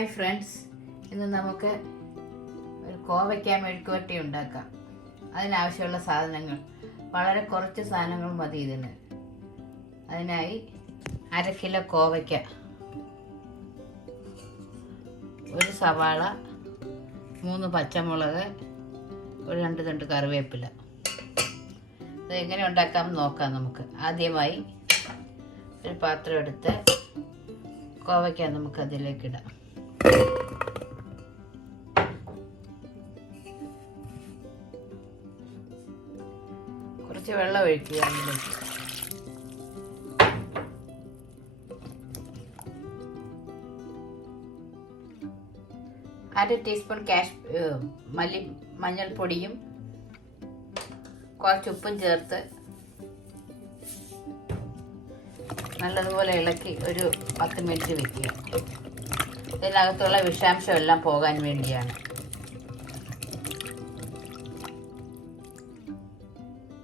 Hi friends. ഇന്ന് നമുക്ക് ഒരു കോവയ്ക്ക മെഴുക്കുവരട്ടി ഉണ്ടാക്കാം. അതിനാവശ്യമുള്ള സാധനങ്ങൾ. വളരെ കുറച്ച് സാധനങ്ങൾ മതി ഇതിന്. അതിനായി അര കിലോ കോവയ്ക്ക. ഒരു സവാള മൂന്ന് പച്ചമുളക് ഒരു രണ്ട് തണ്ട് കറിവേപ്പില. ഇത് എങ്ങനെ ഉണ്ടാക്കാം നോക്കാം നമുക്ക്. ആദ്യമായി ഒരു പാത്രം എടുത്ത് കോവയ്ക്ക നമുക്ക് അതിലേക്ക് ഇടാം. കുറച്ച് വെള്ളം ഒഴിക്കുക അര ടീസ്പൂൺ കാഷ് മല്ലി മഞ്ഞൾപ്പൊടിയും കുറച്ച് ഉപ്പും ചേർത്ത് നല്ലതുപോലെ ഇളക്കി ഒരു പത്ത് മിനിറ്റ് വെക്കുക. ഇതിനകത്തുള്ള വിഷാംശം എല്ലാം പോകാൻ വേണ്ടിയാണ്.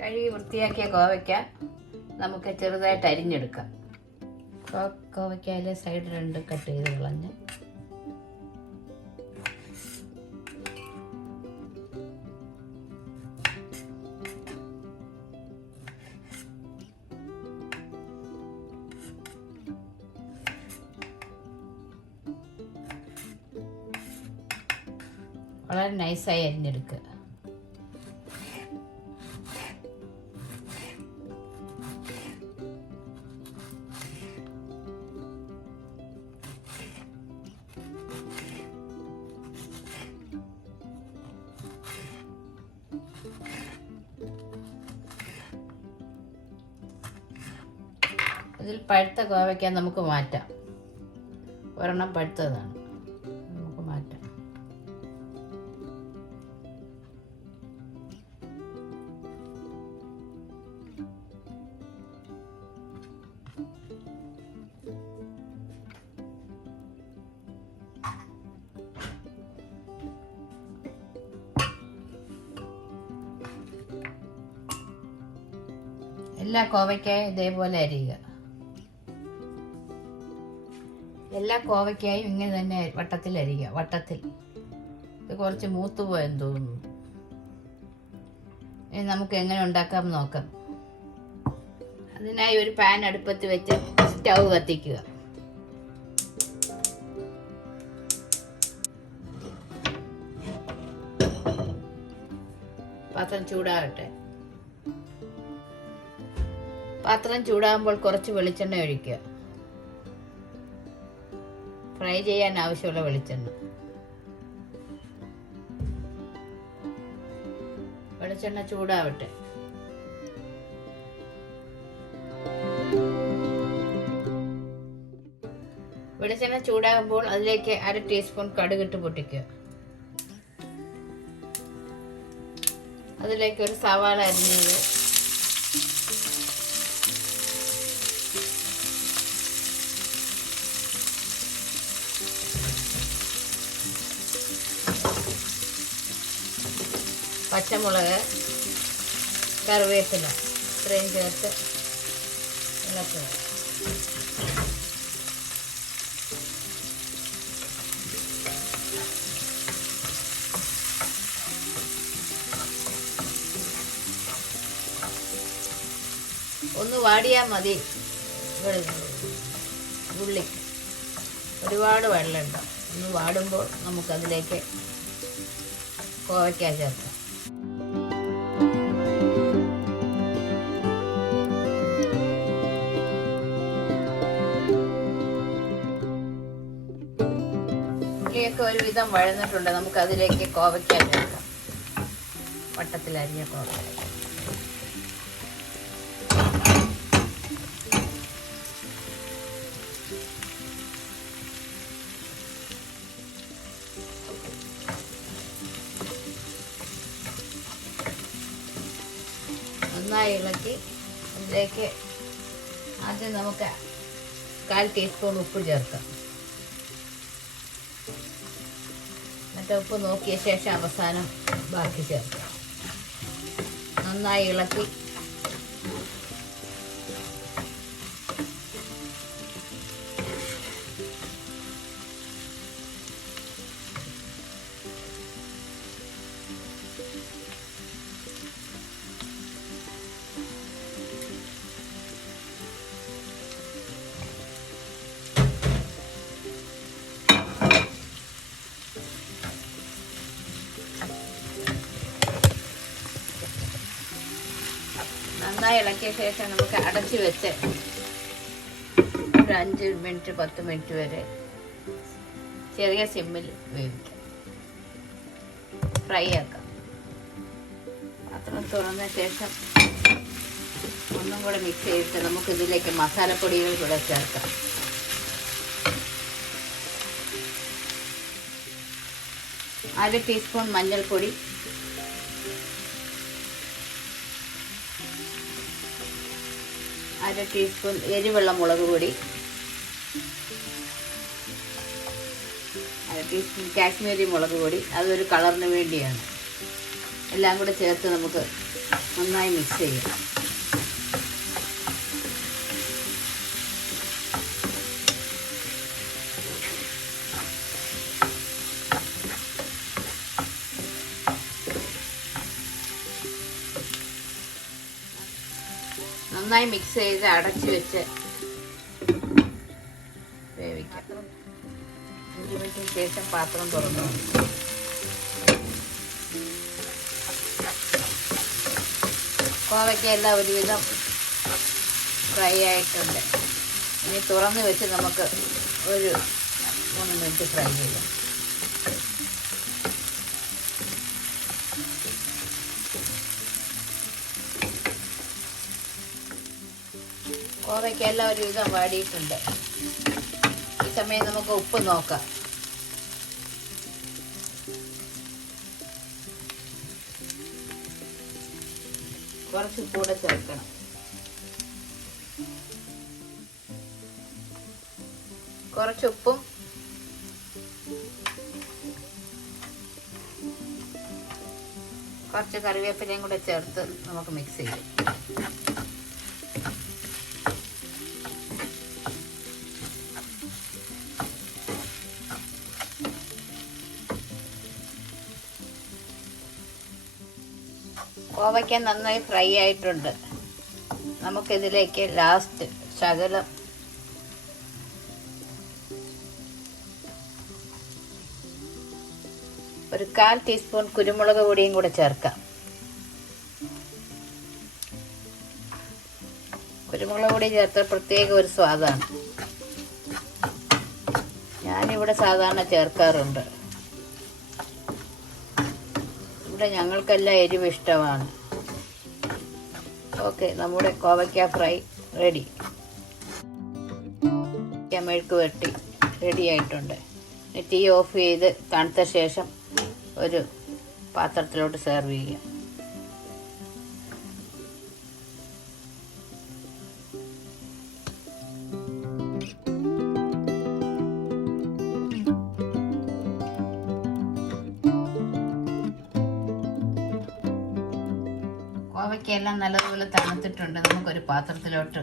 കഴുകി വൃത്തിയാക്കിയ കോവയ്ക്ക നമുക്ക് ചെറുതായിട്ട് അരിഞ്ഞെടുക്കാം. കോവയ്ക്കയിലെ സൈഡ് രണ്ട് കട്ട് ചെയ്ത് കളഞ്ഞ്. വളരെ നൈസായി അരിഞ്ഞെടുക്കുക ഇതിൽ പഴുത്ത കോവയ്ക്ക നമുക്ക് മാറ്റാം. ഒരെണ്ണം പഴുത്തതാണ്. എല്ലാ കോവയ്ക്കായും ഇതേപോലെ അരിയുക. എല്ലാ കോവയ്ക്കായും ഇങ്ങനെ തന്നെ വട്ടത്തിൽ അരിയുക. വട്ടത്തിൽ. ഇത് കുറച്ച് മൂത്ത് പോയെന്ന് തോന്നുന്നു. ഇനി നമുക്ക് എങ്ങനെ ഉണ്ടാക്കാം നോക്കാം. അതിനായി ഒരു പാൻ അടുപ്പത്ത് വെച്ച് സ്റ്റൗ കത്തിക്കുക. പാത്രം ചൂടാകട്ടെ. പാത്രം ചൂടാകുമ്പോൾ കുറച്ച് വെളിച്ചെണ്ണ ഒഴിക്കുക. ഫ്രൈ ചെയ്യാൻ ആവശ്യമുള്ള വെളിച്ചെണ്ണ. വെളിച്ചെണ്ണ ചൂടാവട്ടെ. വെളിച്ചെണ്ണ ചൂടാകുമ്പോൾ അതിലേക്ക് അര ടീസ്പൂൺ കടുകിട്ട് പൊട്ടിക്കുക. അതിലേക്ക് ഒരു സവാള അരിഞ്ഞത് പച്ചമുളക് കറിവേപ്പില ഇത്രയും ചേർത്ത് ഇളക്കുക ഒന്ന് വാടിയാൽ മതി ഉള്ളി. ഒരുപാട് വെള്ളമുണ്ട്. ഒന്ന് വാടുമ്പോൾ നമുക്കതിലേക്ക് കോവയ്ക്ക ചേർക്കാം. ഉള്ളിയൊക്കെ ഒരുവിധം വഴന്നിട്ടുണ്ട്. നമുക്ക് അതിലേക്ക് കോവയ്ക്ക ചേർക്കാം. വട്ടത്തിലരിയ കോവയ്ക്ക. നന്നായി ഇളക്കി അതിലേക്ക് ആദ്യം നമുക്ക് കാൽ ടീസ്പൂൺ ഉപ്പ് ചേർക്കാം. എന്നിട്ട് ഉപ്പ് നോക്കിയ ശേഷം അവസാനം ബാക്കി ചേർക്കാം. നന്നായി ഇളക്കി. നന്നായി ഇളക്കിയ ശേഷം നമുക്ക് അടച്ചു വെച്ച് ഒരു അഞ്ച് മിനിറ്റ് പത്ത് മിനിറ്റ് വരെ ചെറിയ സിമ്മിൽ വേവിക്കാം. ഫ്രൈ ആക്കാം. പാത്രം തുറന്ന ശേഷം ഒന്നും കൂടെ മിക്സ് ചെയ്തിട്ട് നമുക്ക് ഇതിലേക്ക് മസാലപ്പൊടികൾ കൂടെ ചേർക്കാം. അര ടീസ്പൂൺ മഞ്ഞൾപ്പൊടി അര ടീസ്പൂൺ എരിവെള്ള മുളക് പൊടി. അര ടീസ്പൂൺ കാശ്മീരി മുളക് പൊടി. അതൊരു കളറിന് വേണ്ടിയാണ്. എല്ലാം കൂടെ ചേർത്ത് നമുക്ക് നന്നായി മിക്സ് ചെയ്യാം. നന്നായി മിക്സ് ചെയ്ത് അടച്ചു വെച്ച് വേവിക്കാം. അഞ്ച് മിനിറ്റിന് ശേഷം പാത്രം തുറന്നു. കോവയ്ക്കെല്ലാം ഒരുവിധം ഫ്രൈ ആയിട്ടുണ്ട്. ഇനി തുറന്ന് വെച്ച് നമുക്ക് ഒരു മൂന്ന് മിനിറ്റ് ഫ്രൈ ചെയ്യാം. കോവയ്ക്കെല്ലാം ഒരുവിധം വാടിയിട്ടുണ്ട്. ഈ സമയം നമുക്ക് ഉപ്പ് നോക്കാം. കുറച്ച് കൂടെ ചേർക്കണം. കുറച്ച് ഉപ്പും കുറച്ച് കറിവേപ്പിലയും കൂടെ ചേർത്ത് നമുക്ക് മിക്സ് ചെയ്യാം. കോവയ്ക്ക നന്നായി ഫ്രൈ ആയിട്ടുണ്ട്. നമുക്കിതിലേക്ക് ലാസ്റ്റ് ശകലം ഒരു കാൽ ടീസ്പൂൺ കുരുമുളക് പൊടിയും കൂടെ ചേർക്കാം. കുരുമുളക് പൊടി ചേർത്ത പ്രത്യേക ഒരു സ്വാദാണ്. ഞാനിവിടെ സാധാരണ ചേർക്കാറുണ്ട്. ഇവിടെ ഞങ്ങൾക്കെല്ലാം എരിവ് ഇഷ്ടമാണ്. ഓക്കെ നമ്മുടെ കോവയ്ക്ക ഫ്രൈ റെഡി. മെഴുക്ക് വെട്ടി റെഡി ആയിട്ടുണ്ട്. തീ ഓഫ് ചെയ്ത് തണുത്ത ശേഷം ഒരു പാത്രത്തിലോട്ട് സെർവ് ചെയ്യാം. കോവയ്ക്കെല്ലാം നല്ലതുപോലെ തണുത്തിട്ടുണ്ട്. നമുക്കൊരു പാത്രത്തിലോട്ട്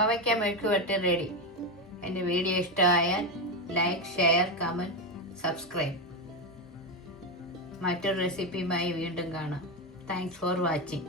കോവയ്ക്ക മെഴുക്ക് വെട്ടി റെഡി എന്റെ വീഡിയോ ഇഷ്ടമായാൽ ലൈക്ക് ഷെയർ കമന്റ് സബ്സ്ക്രൈബ് മറ്റൊരു റെസിപ്പിയുമായി വീണ്ടും കാണാം. Thanks for watching